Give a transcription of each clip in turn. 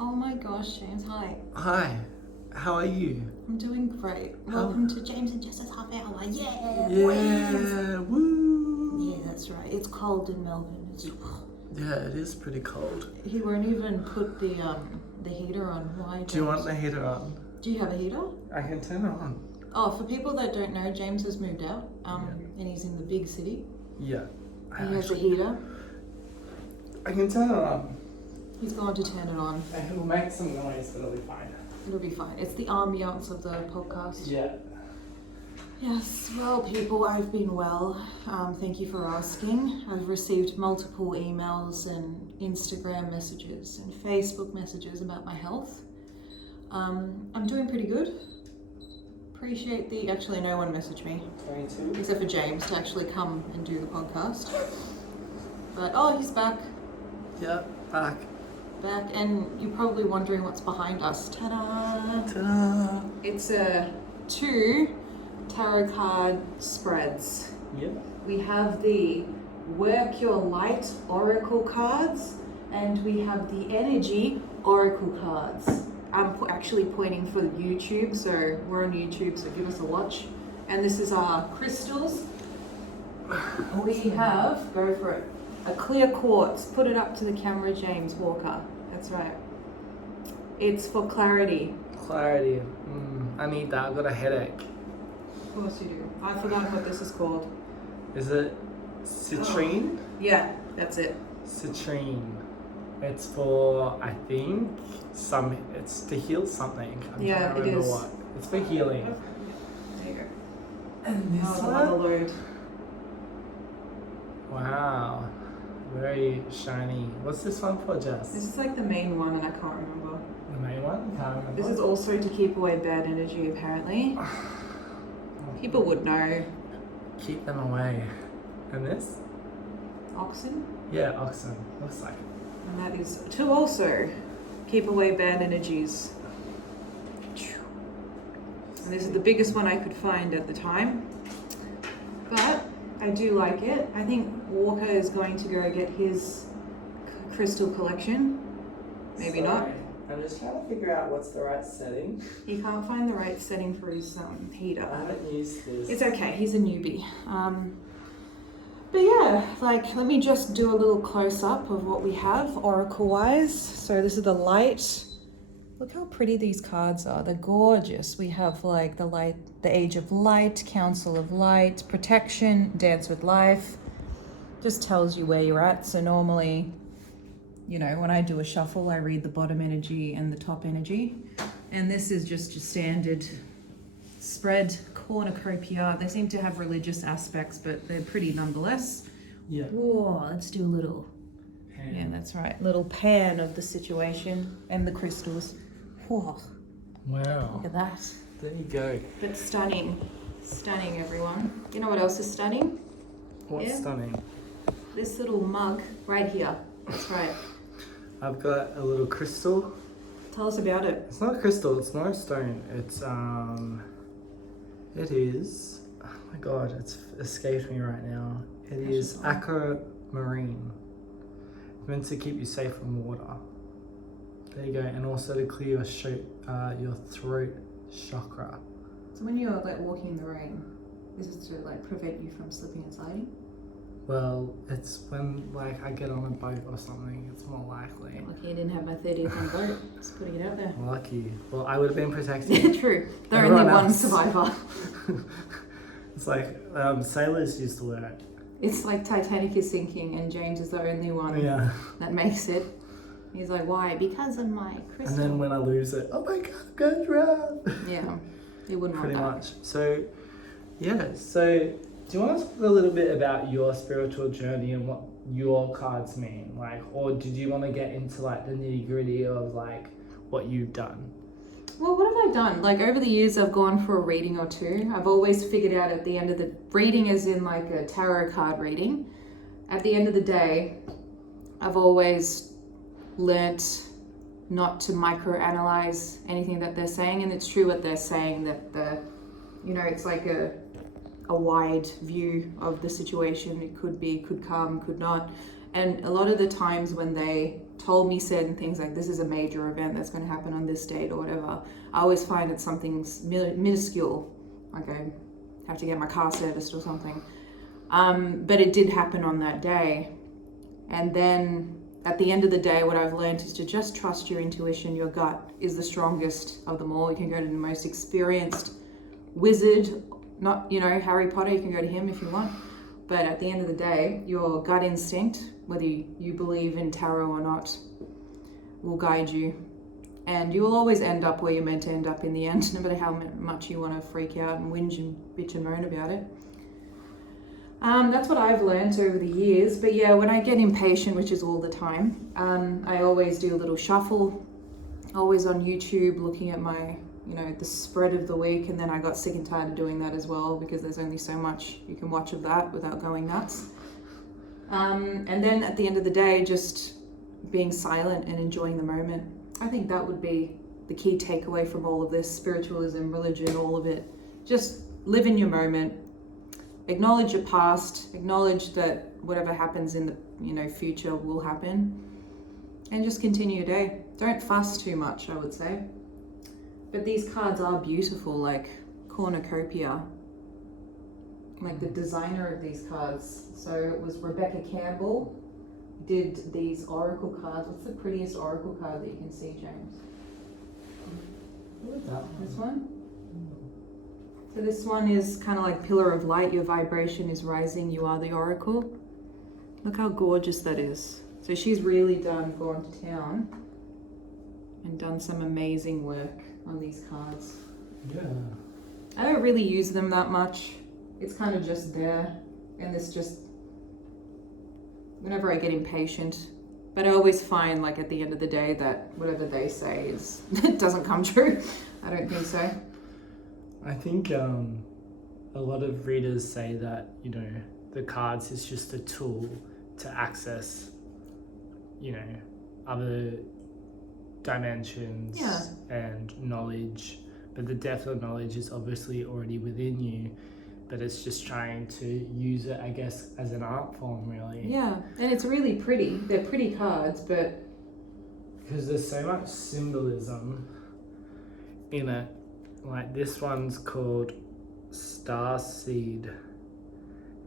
Oh my gosh, James, hi. Hi, how are you? I'm doing great. Welcome to James and Jess's half hour. Yeah, Yeah, woo! Yeah, that's right. It's cold in Melbourne. Yeah, it is pretty cold. He won't even put the heater on. Why? Do you want the heater on? Do you have a heater? I can turn it on. Oh, for people that don't know, James has moved out. And he's in the big city. Yeah. He has a heater. I can turn it on. He's going to turn it on. It will make some noise, but it'll be fine. It'll be fine. It's the ambiance of the podcast. Yeah. Yes, well, people, I've been well. Thank you for asking. I've received multiple emails and Instagram messages and Facebook messages about my health. I'm doing pretty good. Appreciate actually no one messaged me. 22. Except for James to actually come and do the podcast. But, oh, he's back. Yeah, back. Back, and you're probably wondering what's behind us. Ta-da! Ta-da! It's 2 tarot card spreads. Yeah. We have the Work Your Light Oracle cards, and we have the Energy Oracle cards. I'm actually pointing for YouTube, so we're on YouTube, so give us a watch. And this is our crystals. We have, go for it, a clear quartz. Put it up to the camera, James Walker. That's right. It's for clarity. Clarity. I need that. I've got a headache. Of course you do. I forgot what this is called. Is it citrine? Yeah, that's it. Citrine. It's for, I think, it's to heal something. I'm Yeah, trying to it remember is. what. It's for healing. There you go. And this Another one? load. Wow. Very shiny. What's this one for, Jess? This is like the main one, and I can't remember. The main one? Can't remember. This is also to keep away bad energy, apparently. People would know. Keep them away. And this? Oxen. Yeah, oxen. Looks like. And that is to also keep away bad energies. And this is the biggest one I could find at the time. But I do like it. I think Walker is going to go get his crystal collection. Maybe not. I'm just trying to figure out what's the right setting. He can't find the right setting for his heater. I haven't used this. It's okay, he's a newbie. But yeah, like, let me just do a little close-up of what we have oracle-wise. So this is the light. Look how pretty these cards are. They're gorgeous. We have like the light, the Age of Light, Council of Light, Protection, Dance with Life. Just tells you where you're at. So normally, you know, when I do a shuffle, I read the bottom energy and the top energy. And this is just your standard spread cornucopia. They seem to have religious aspects, but they're pretty nonetheless. Yeah. Whoa, let's do a little Pan. Yeah, that's right. Little pan of the situation and the crystals. Whoa, Wow. look at that. There you go. But stunning. Stunning, everyone. You know what else is stunning? What's Yeah. stunning? This little mug right here. That's right. I've got a little crystal. Tell us about it. It's not a crystal, it's not a stone. It is, oh my god, it's escaped me right now. It is aquamarine. It's meant to keep you safe from water. There you go, and also to clear your throat chakra. So when you're like walking in the rain, this is to like prevent you from slipping and sliding? Well, it's when like I get on a boat or something, it's more likely. Lucky I didn't have my 30th on boat. Just putting it out there. Lucky. Well, I would have been protected. True. They're Everyone only one else. survivor. It's like sailors used to wear it. It's like Titanic is sinking and James is the only one Yeah. that makes it. He's like, why? Because of my crystal. And then when I lose it, oh my god, I'm gonna drown. Yeah, you wouldn't Pretty want much. So, yeah. So, do you want to talk a little bit about your spiritual journey and what your cards mean? Like, or did you want to get into like the nitty gritty of like what you've done? Well, what have I done? Like over the years, I've gone for a reading or two. I've always figured out at the end of the reading, as in like a tarot card reading, at the end of the day, I've always learnt not to microanalyze anything that they're saying. And it's true what they're saying, that it's like a wide view of the situation. It could be, could come, could not. And a lot of the times when they told me certain things, like this is a major event that's going to happen on this date or whatever, I always find it's something minuscule, like I have to get my car serviced or something. But it did happen on that day. And then at the end of the day, what I've learned is to just trust your intuition. Your gut is the strongest of them all. You can go to the most experienced wizard, not, Harry Potter, you can go to him if you want. But at the end of the day, your gut instinct, whether you believe in tarot or not, will guide you. And you will always end up where you're meant to end up in the end, no matter how much you want to freak out and whinge and bitch and moan about it. That's what I've learned over the years. But yeah, when I get impatient, which is all the time, I always do a little shuffle, always on YouTube, looking at my, the spread of the week. And then I got sick and tired of doing that as well, because there's only so much you can watch of that without going nuts. And then at the end of the day, just being silent and enjoying the moment. I think that would be the key takeaway from all of this, spiritualism, religion, all of it. Just live in your moment. Acknowledge your past, acknowledge that whatever happens in the future will happen, and just continue your day. Don't fuss too much, I would say. But these cards are beautiful, like cornucopia, like the designer of these cards. So it was Rebecca Campbell did these oracle cards. What's the prettiest oracle card that you can see, James? What is that one? This one? So this one is kind of like pillar of light. Your vibration is rising. You are the oracle. Look how gorgeous that is. So she's really gone to town and done some amazing work on these cards. Yeah. I don't really use them that much. It's kind of just there. And it's just, whenever I get impatient. But I always find, like, at the end of the day that whatever they say it doesn't come true. I don't think so. I think a lot of readers say that, the cards is just a tool to access, other dimensions and knowledge. But the depth of knowledge is obviously already within you, but it's just trying to use it, I guess, as an art form, really. Yeah, and it's really pretty. They're pretty cards, but... because there's so much symbolism in it. Like this one's called Star Seed,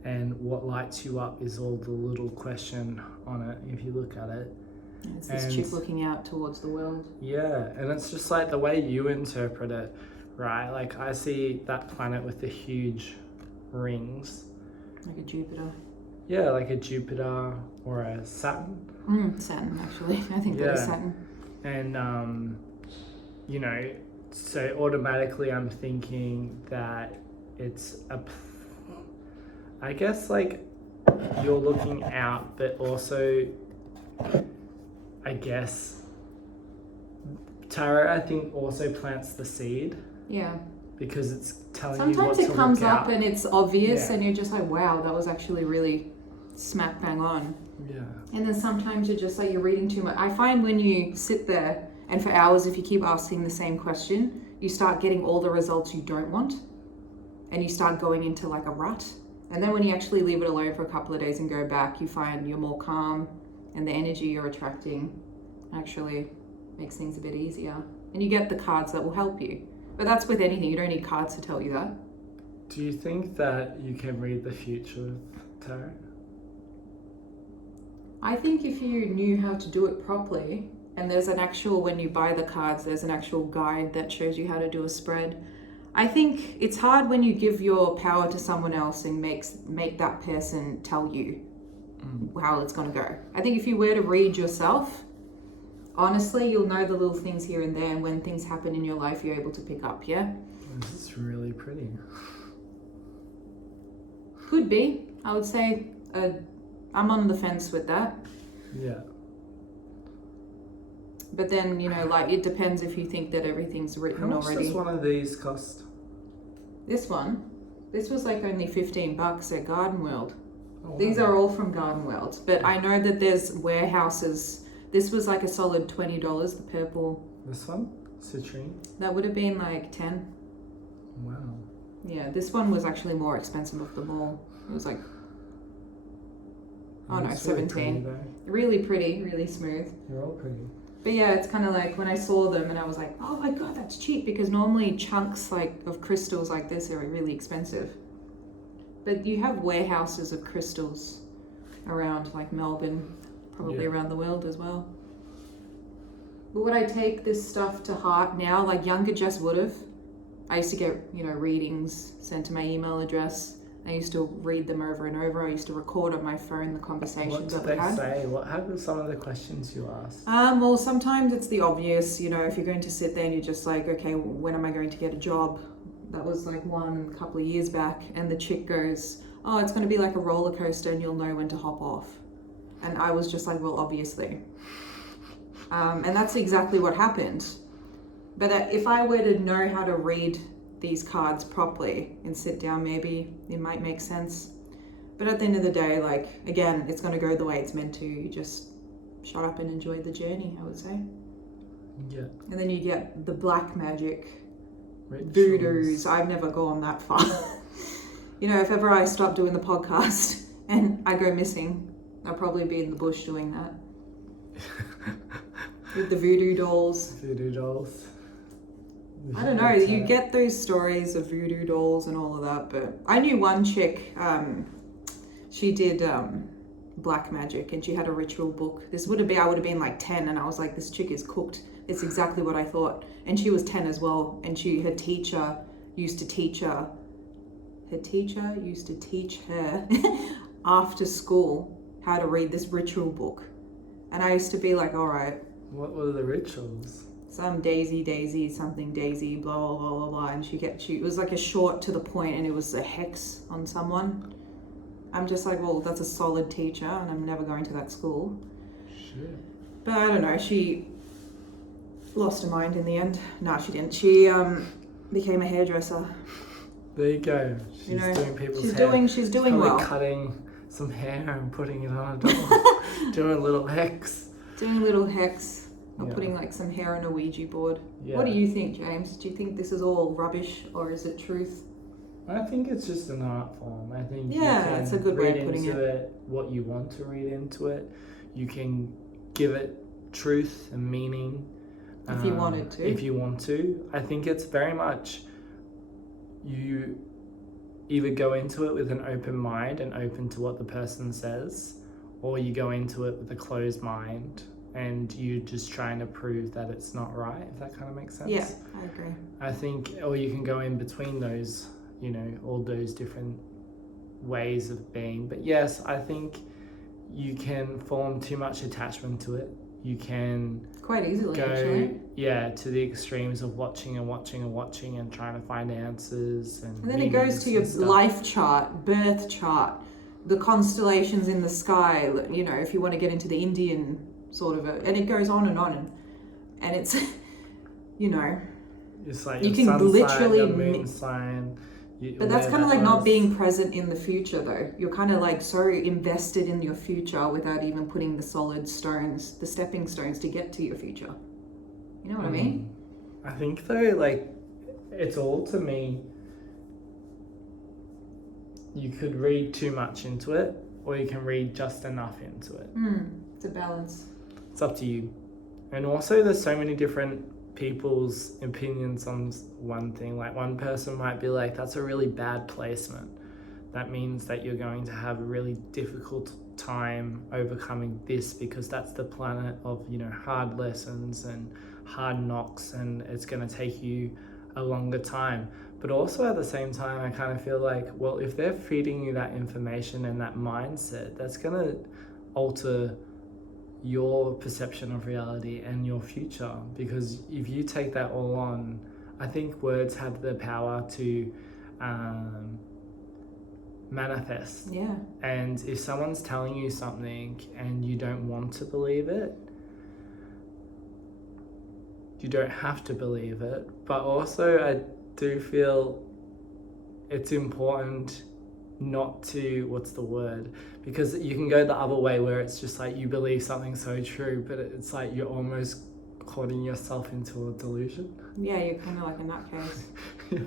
and what lights you up is all the little question on it if you look at it. It's this chick looking out towards the world. Yeah, and it's just like the way you interpret it, right? Like I see that planet with the huge rings. Like a Jupiter. Yeah, like a Jupiter or a Saturn. Saturn, actually. I think that is Saturn. And, so automatically I'm thinking that it's I guess like you're looking out, but also I guess tarot I think also plants the seed. Yeah. Because it's telling Sometimes you what to it comes look up out. and it's obvious and you're just like, wow, that was actually really smack bang on. Yeah. And then sometimes you're just like, you're reading too much. I find when you sit there and for hours, if you keep asking the same question, you start getting all the results you don't want. And you start going into like a rut. And then when you actually leave it alone for a couple of days and go back, you find you're more calm and the energy you're attracting actually makes things a bit easier. And you get the cards that will help you. But that's with anything. You don't need cards to tell you that. Do you think that you can read the future with tarot? I think if you knew how to do it properly, and there's an actual, when you buy the cards, there's an actual guide that shows you how to do a spread. I think it's hard when you give your power to someone else and make that person tell you how it's going to go. I think if you were to read yourself, honestly, you'll know the little things here and there, and when things happen in your life, you're able to pick up, yeah? This is really pretty. Could be. I would say I'm on the fence with that. Yeah. But then, it depends if you think that everything's written already. How much does one of these cost? This was like only $15 at Garden World. Oh, wow. These are all from Garden World. But I know that there's warehouses. This was like a solid $20, the purple. This one? Citrine? That would have been like 10. Wow. Yeah, this one was actually more expensive off the mall. It was like... Oh no, It's really 17. pretty, though. Really pretty, really smooth. You're all pretty. But yeah, it's kind of like when I saw them and I was like, oh my god, that's cheap, because normally chunks like of crystals like this are really expensive. But you have warehouses of crystals around like Melbourne, probably around the world as well. But would I take this stuff to heart now? Like younger Jess would have. I used to get, readings sent to my email address. I used to read them over and over. I used to record on my phone the conversations that we had. What did they say? How were some of the questions you asked? Well, sometimes it's the obvious, if you're going to sit there and you're just like, okay, when am I going to get a job? That was like one couple of years back, and the chick goes, oh, it's going to be like a roller coaster and you'll know when to hop off. And I was just like, well, obviously. And that's exactly what happened. But if I were to know how to read these cards properly and sit down, maybe it might make sense. But at the end of the day, like, again, it's going to go the way it's meant to. You just shut up and enjoy the journey, I would say. Yeah. And then you get the black magic, Rituals. voodoos. I've never gone that far. If ever I stop doing the podcast and I go missing, I'll probably be in the bush doing that. With the voodoo dolls. Voodoo dolls. I don't know, you get those stories of voodoo dolls and all of that, but I knew one chick, she did black magic, and she had a ritual book. I would have been like 10, and I was like, this chick is cooked. It's exactly what I thought. And she was 10 as well, and her teacher used to teach her after school how to read this ritual book. And I used to be like, all right. What were the rituals? Some daisy, something daisy, blah, blah, blah, blah, blah. And it was like a short to the point, and it was a hex on someone. I'm just like, well, that's a solid teacher, and I'm never going to that school. Shit. But I don't know, she lost her mind in the end. No, she didn't. She became a hairdresser. There you go. She's doing people's hair. She's doing well. Cutting some hair and putting it on a doll. Doing a little hex. Or putting like some hair on a Ouija board. Yeah. What do you think, James? Do you think this is all rubbish, or is it truth? I think it's just an art form. I think it's a good way of putting it. What you want to read into it. You can give it truth and meaning. If you wanted to. If you want to. I think it's very much you either go into it with an open mind and open to what the person says, or you go into it with a closed mind and you're just trying to prove that it's not right, if that kind of makes sense. Yeah, I agree. I think, or you can go in between those, all those different ways of being. But yes, I think you can form too much attachment to it. You can quite easily go, actually. To the extremes of watching and trying to find answers. And then it goes to your life chart, birth chart, the constellations in the sky, if you want to get into the Indian sort of and it goes on, and it's, it's like you can sun literally sign, moon sign. But that's kind of like not being present in the future, though. You're kind of like so invested in your future without even putting the solid stones, the stepping stones to get to your future. You know what I mean? I think though, like, it's all, to me, you could read too much into it, or you can read just enough into it. It's a balance. It's up to you. And also there's so many different people's opinions on one thing. Like, one person might be like, that's a really bad placement. That means that you're going to have a really difficult time overcoming this, because that's the planet of, hard lessons and hard knocks, and it's going to take you a longer time. But also at the same time, I kind of feel like, well, if they're feeding you that information and that mindset, that's going to alter your perception of reality and your future. Because if you take that all on, I think words have the power to manifest. Yeah. And if someone's telling you something and you don't want to believe it, you don't have to believe it. But also I do feel it's important not to, because you can go the other way where it's just like you believe something so true, but it's like you're almost courting yourself into a delusion. Yeah, you're kind of like a nutcase. Yeah.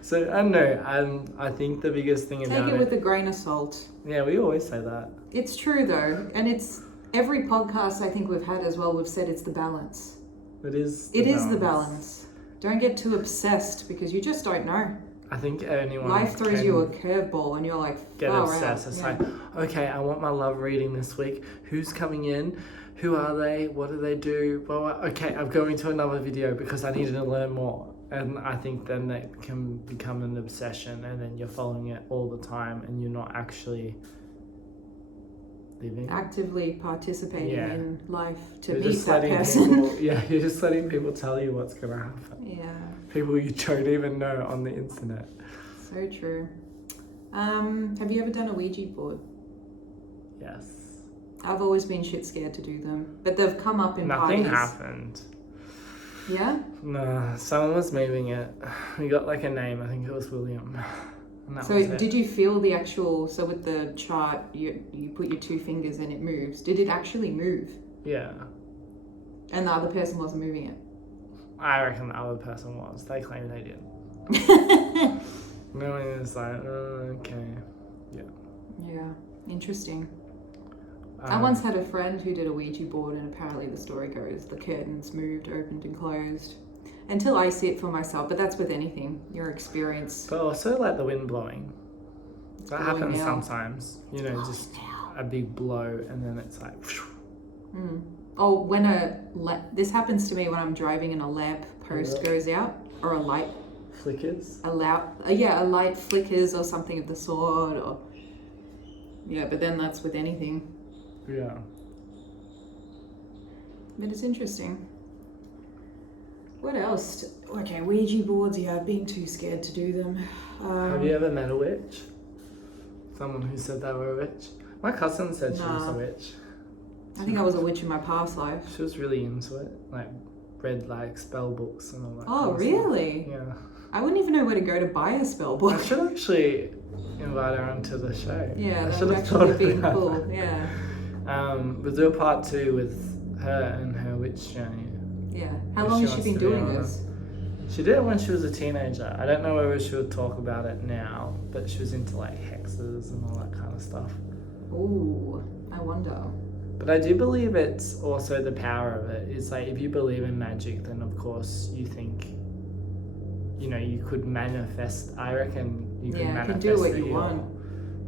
So I don't know. I think the biggest thing about Take it with a grain of salt. Yeah, we always say that. It's true though, and it's every podcast I think we've had as well. We've said it's the balance. It is. It is the balance. Don't get too obsessed because you just don't know. I think anyone life throws you a curveball and you're like, get obsessed. Out. It's yeah. like, okay, I want my love reading this week. Who's coming in? Who are they? What do they do? Well, okay, I'm going to another video because I need to learn more. And I think then that can become an obsession, and then you're following it all the time, and you're not actually living. Actively participating in life to you're meet that person. You're just letting people tell you what's going to happen. Yeah. People you don't even know on the internet. So true. Have you ever done a Ouija board? Yes. I've always been shit scared to do them, but they've come up in Nothing parties. happened. Yeah? No, someone was moving it. We got like a name, I think it was William. And that So was it. did you feel the actual, so with the chart, you put your 2 fingers and it moves. Did it actually move? Yeah. And the other person wasn't moving it? I reckon the other person was. They claimed they did. No one was like, oh, okay. Yeah. Yeah, interesting. I once had a friend who did a Ouija board, and apparently the story goes the curtains moved, opened and closed. Until I see it for myself, but that's with anything, your experience. But also like the wind blowing. That happens out. sometimes. You know, just a big blow and then it's like... Mm. Oh, when this happens to me when I'm driving and a lamp post goes out, or a light flickers. A light flickers or something of the sort, or yeah. But then that's with anything. Yeah. But it's interesting. What else? Okay, Ouija boards. Yeah, I've been too scared to do them. Have you ever met a witch? Someone who said they were a witch? My cousin said she was a witch. I think I was a witch in my past life. She was really into it, like read like spell books and all that. Oh, really? Yeah. I wouldn't even know where to go to buy a spell book. I should actually invite her onto the show. Yeah, I that should would have thought actually be of cool. that. Yeah. We'll do a part 2 with her and her witch journey. Yeah. How long has she been doing this? She did it when she was a teenager. I don't know whether she would talk about it now, but she was into like hexes and all that kind of stuff. Ooh, I wonder. But I do believe it's also the power of it. It's like if you believe in magic, then of course you think, you know, you could manifest. I reckon you can manifest. You can do what you evil. want.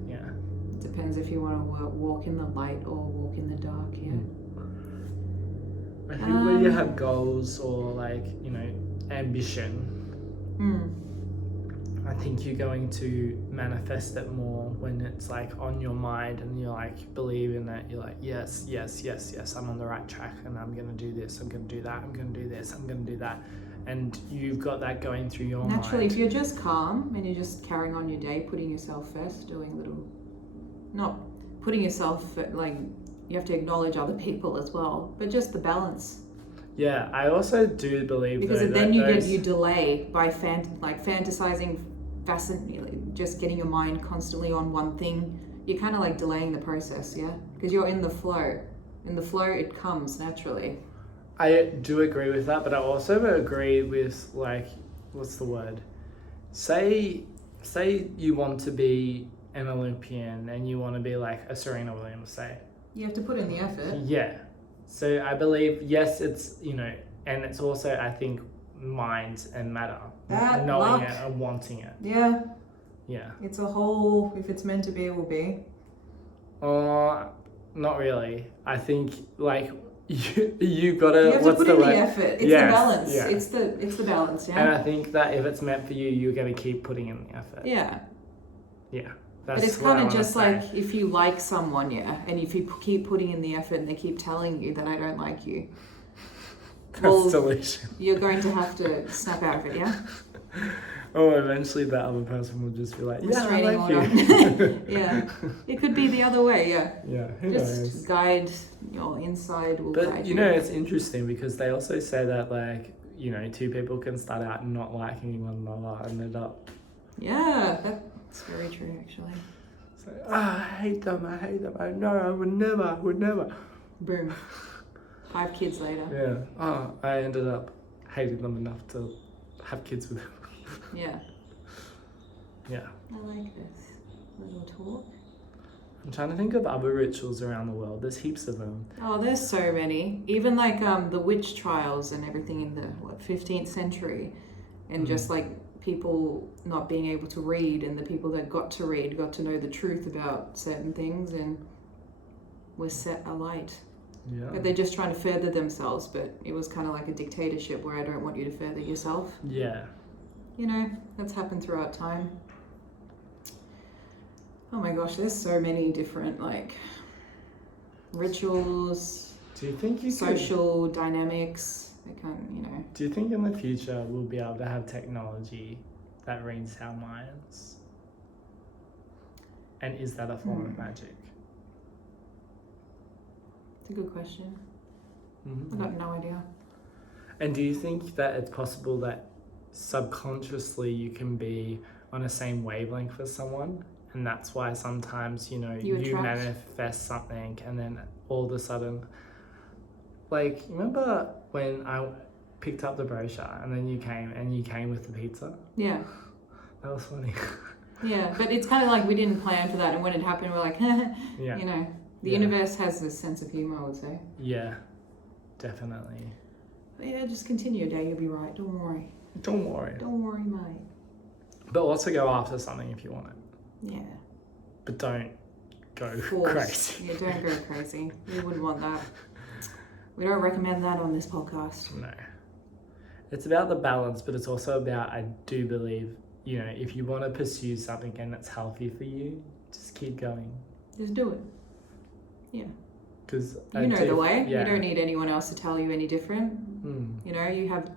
Yeah. It depends if you want to walk in the light or walk in the dark. Yeah. I think when you have goals or like, you know, ambition, I think you're going to manifest it more when it's like on your mind and you're like believe in it. You're like, yes, I'm on the right track and I'm going to do this, I'm going to do that, I'm going to do this, I'm going to do that. And you've got that going through your mind. Naturally, if you're just calm and you're just carrying on your day, putting yourself first, doing little, not putting yourself, like, you have to acknowledge other people as well, but just the balance. Yeah, I also do believe because though, then you delay by fantasizing, just getting your mind constantly on one thing. You're kind of like delaying the process, yeah, because you're in the flow. In the flow, it comes naturally. I do agree with that, but I also agree with like, what's the word? Say you want to be an Olympian and you want to be like a Serena Williams, say. You have to put in the effort. Yeah. So I believe, yes, it's, you know, and it's also, I think, mind and matter. Knowing it and wanting it. Yeah. Yeah. It's a whole, if it's meant to be, it will be. Not really. I think, like, you gotta, you have to put in the effort. It's the balance. Yeah. It's the balance, yeah. And I think that if it's meant for you, you're gonna keep putting in the effort. Yeah. Yeah. But it's kind of just like if you like someone, yeah, and if you keep putting in the effort and they keep telling you that I don't like you, that's delusion. You're going to have to snap out of it, yeah? Oh, eventually that other person will just be like, yeah, I like you. Yeah. It could be the other way, yeah. Yeah, who just knows? Guide your inside will guide you. But, you know, it's interesting because they also say that, like, you know, two people can start out not liking one another and end up... Yeah, that's very true, actually. So, I hate them, I would never. Boom. 5 kids later. Yeah. Oh, I ended up hating them enough to have kids with them. Yeah. Yeah. I like this little talk. I'm trying to think of other rituals around the world. There's heaps of them. Oh, there's so many. Even like the witch trials and everything in the 15th century, and just like people not being able to read, and the people that got to read got to know the truth about certain things and were set alight. Yeah. But they're just trying to further themselves, but it was kind of like a dictatorship where I don't want you to further yourself. Yeah. You know, that's happened throughout time. Oh my gosh, there's so many different like rituals, Do you think you social dynamics. I can't, you know. Do you think in the future we'll be able to have technology that reads our minds? And is that a form of magic? It's a good question. Mm-hmm. I've got no idea. And do you think that it's possible that subconsciously you can be on the same wavelength as someone? And that's why sometimes, you know, you manifest something and then all of a sudden, like, remember when I picked up the brochure and then you came with the pizza? Yeah. That was funny. Yeah, but it's kind of like we didn't plan for that, and when it happened, we're like, Yeah. You know, the universe has this sense of humor, I would say. Yeah, definitely. But yeah, just continue your day, you'll be right. Don't worry. Don't worry. Don't worry, mate. But also go after something if you want it. Yeah. But don't go Force. crazy. Yeah, don't go crazy. We wouldn't want that. We don't recommend that on this podcast. No. It's about the balance, but it's also about, I do believe, you know, if you want to pursue something and it's healthy for you, just keep going. Just do it. Yeah. Because you know the way. Yeah. You don't need anyone else to tell you any different. You know, you have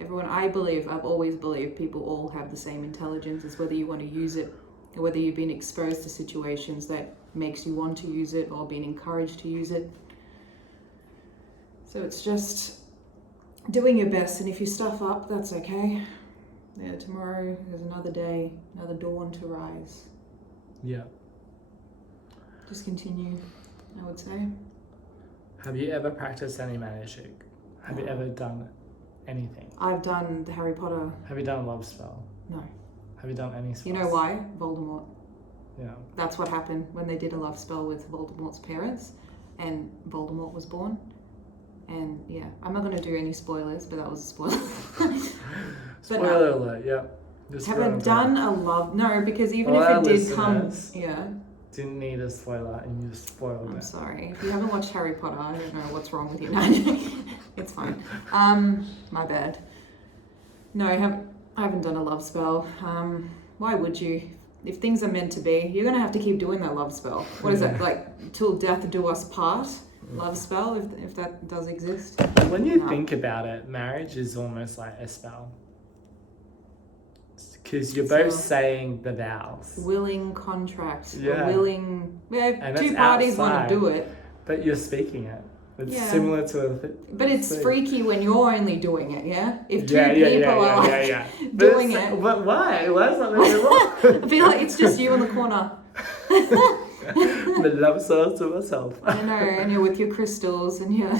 everyone. I've always believed people all have the same intelligence. It's whether you want to use it, or whether you've been exposed to situations that makes you want to use it, or been encouraged to use it. So it's just doing your best, and if you stuff up, that's okay. Yeah, tomorrow is another day, another dawn to rise. Yeah. Just continue, I would say. Have you ever practiced any magic? Have you ever done anything? I've done the Harry Potter. Have you done a love spell? No. Have you done any spells? You know why? Voldemort. Yeah. That's what happened when they did a love spell with Voldemort's parents, and Voldemort was born. And yeah, I'm not going to do any spoilers, but that was a spoiler. Spoiler alert, yeah. Just haven't done a love, no, because even if it did come, yeah. Didn't need a spoiler and you spoiled it. I'm sorry. If you haven't watched Harry Potter, I don't know what's wrong with you. No, it's fine. My bad. No, I haven't done a love spell. Why would you? If things are meant to be, you're going to have to keep doing that love spell. What is that, like, till death do us part? Love spell, if that does exist. When you think about it, marriage is almost like a spell. Because you're both saying the vows. Willing contract. Yeah. Willing... Yeah, and two parties want to do it. But you're speaking it. It's similar to a... But it's freaky when you're only doing it, yeah? If two people are doing it... But why? Why is that really wrong? I feel like it's just you in the corner. But love spell to myself. I know, and you're with your crystals and your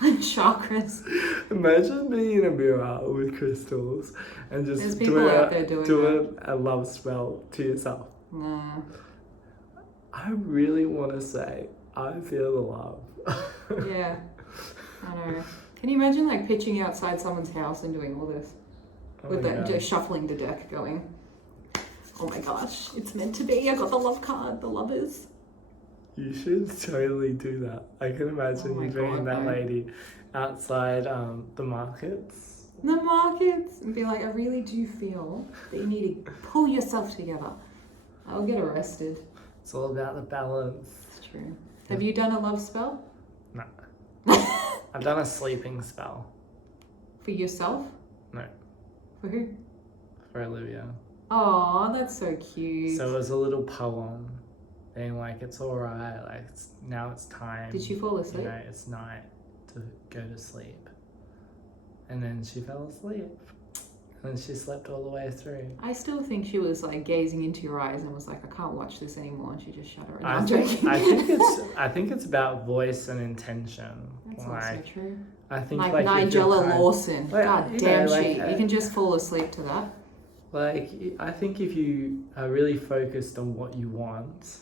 chakras. Imagine being in a mirror with crystals and just doing a love spell to yourself. Nah. I really want to say, I feel the love. Yeah, I know. Can you imagine like pitching outside someone's house and doing all this? With that, just shuffling the deck going, oh my gosh, it's meant to be. I got the love card, the lovers. You should totally do that. I can imagine you being that lady outside the markets. The markets. And be like, I really do feel that you need to pull yourself together. I'll get arrested. It's all about the balance. It's true. Have you done a love spell? No. I've done a sleeping spell. For yourself? No. For who? For Olivia. Oh, that's so cute. So it was a little poem being like, it's alright, like now it's time. Did she fall asleep? You know, it's night to go to sleep. And then she fell asleep. And she slept all the way through. I still think she was like gazing into your eyes and was like, I can't watch this anymore, and she just shut her. I think it's about voice and intention. That's also true. I think like if you're Nigella Lawson. God damn, you can just fall asleep to that. Like, I think if you are really focused on what you want,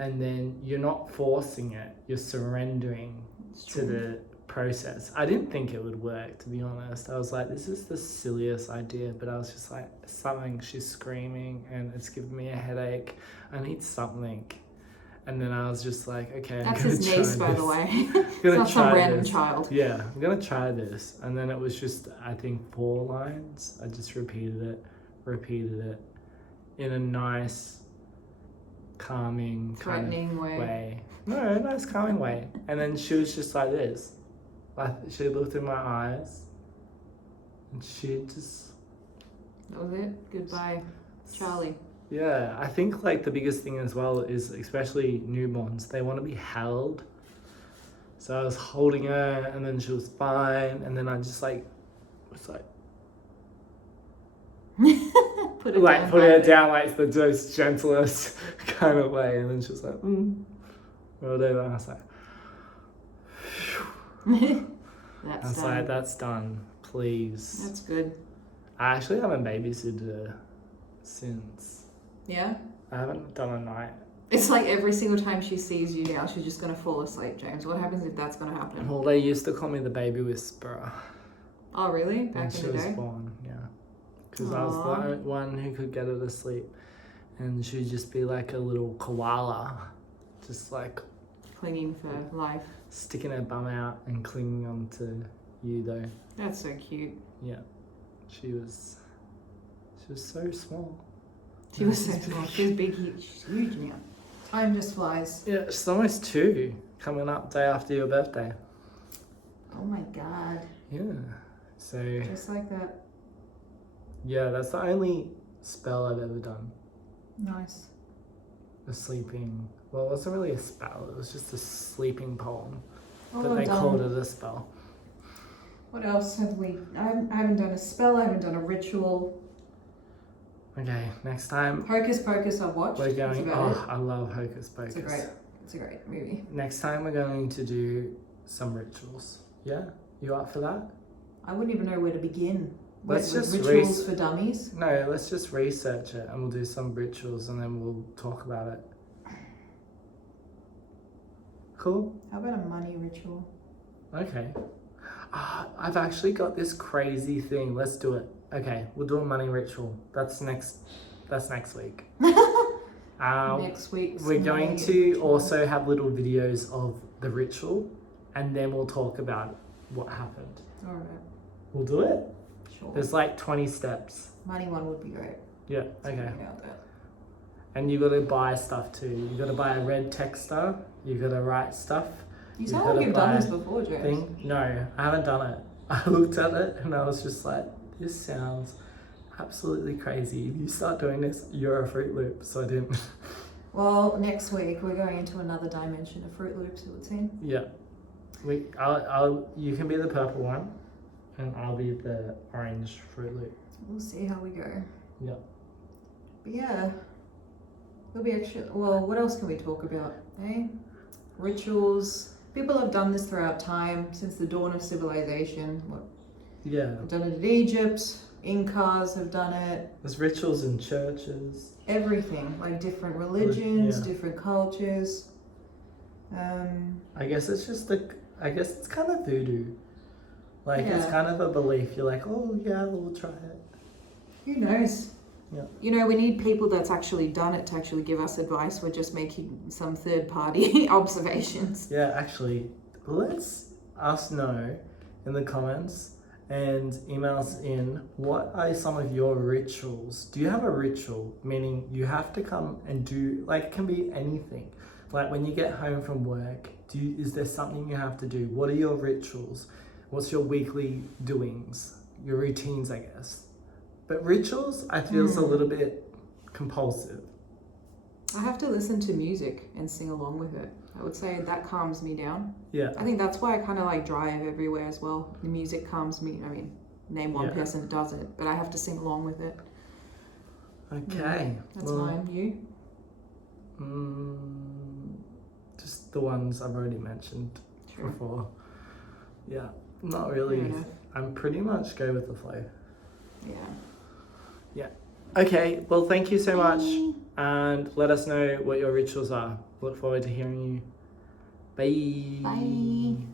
and then you're not forcing it, you're surrendering to the process. I didn't think it would work, to be honest. I was like, this is the silliest idea, but I was just like, she's screaming and it's giving me a headache. I need something. And then I was just like, okay, that's his niece, by the way. It's not some random child. Yeah, I'm gonna try this. And then it was just, I think, 4 lines. I just repeated it in a nice, calming, threatening way. No, a nice, calming way. And then she was just like this. Like, she looked in my eyes, and she just... That was it? Goodbye, Charlie. Yeah, I think like the biggest thing as well is, especially newborns, they want to be held. So I was holding her, and then she was fine, and then I just was like... put her down like the most gentlest kind of way, and then she was like, whatever, and I was like... That's done, please. That's good. I actually haven't babysitted her since. Yeah? I haven't done a night. It's like every single time she sees you now, she's just going to fall asleep, James. What happens if that's going to happen? Well, they used to call me the baby whisperer. Oh, really? Back when in the day? she was born, yeah. Because I was the only one who could get her to sleep. And she'd just be like a little koala. Just like... clinging for life. Sticking her bum out and clinging onto you, though. That's so cute. Yeah. She was so small. She was so small. She was big. She's huge now. Time just flies. Yeah, she's almost 2. Coming up day after your birthday. Oh my god. Yeah. So... just like that. Yeah, that's the only spell I've ever done. Nice. A sleeping... Well, it wasn't really a spell. It was just a sleeping poem. Oh, but they called it a spell. What else have we... I haven't done a spell. I haven't done a ritual. Okay, next time... Hocus Pocus I've watched. We're going... I love Hocus Pocus. It's a great movie. Next time we're going to do some rituals. Yeah? You up for that? I wouldn't even know where to begin. Let's just rituals for dummies? No, let's just research it and we'll do some rituals and then we'll talk about it. Cool? How about a money ritual? Okay. I've actually got this crazy thing. Let's do it. Okay, we'll do a money ritual. That's next week. Next week. We're going to also have little videos of the ritual and then we'll talk about what happened. Alright. We'll do it? Sure. There's like 20 steps. Money one would be great. Yeah, okay. And you got to buy stuff too. You got to buy a red texter. You got to write stuff. You sound like you've done this before, James. No, I haven't done it. I looked at it and I was just like, this sounds absolutely crazy. If you start doing this, you're a Fruit Loop. So I didn't. Well, next week we're going into another dimension of Fruit Loops, it would seem. Yeah. You can be the purple one and I'll be the orange Fruit Loop. We'll see how we go. Yeah. But yeah. There'll be extra... Well, what else can we talk about, eh? Rituals. People have done this throughout time, since the dawn of civilization. Yeah. They've done it in Egypt. Incas have done it. There's rituals in churches. Everything. Like different religions, different cultures. I guess it's just it's kind of voodoo. Like, it's kind of a belief. You're like, oh yeah, we'll try it. Who knows? Yeah. You know, we need people that's actually done it to actually give us advice. We're just making some third-party observations. Yeah, actually, let's us know in the comments and email us in, what are some of your rituals? Do you have a ritual? Meaning you have to come and do, like, it can be anything. Like when you get home from work, is there something you have to do? What are your rituals? What's your weekly doings? Your routines, I guess. But rituals, I feel is a little bit compulsive. I have to listen to music and sing along with it. I would say that calms me down. Yeah. I think that's why I kind of like drive everywhere as well. The music calms me. I mean, name one Yeah. person that does it, but I have to sing along with it. Okay. That's mine. You? Just the ones I've already mentioned Sure. before. Yeah, not really. Fair enough. I'm pretty much go with the flow. Yeah. Okay, well, thank you so much, and let us know what your rituals are. Look forward to hearing you. Bye. Bye.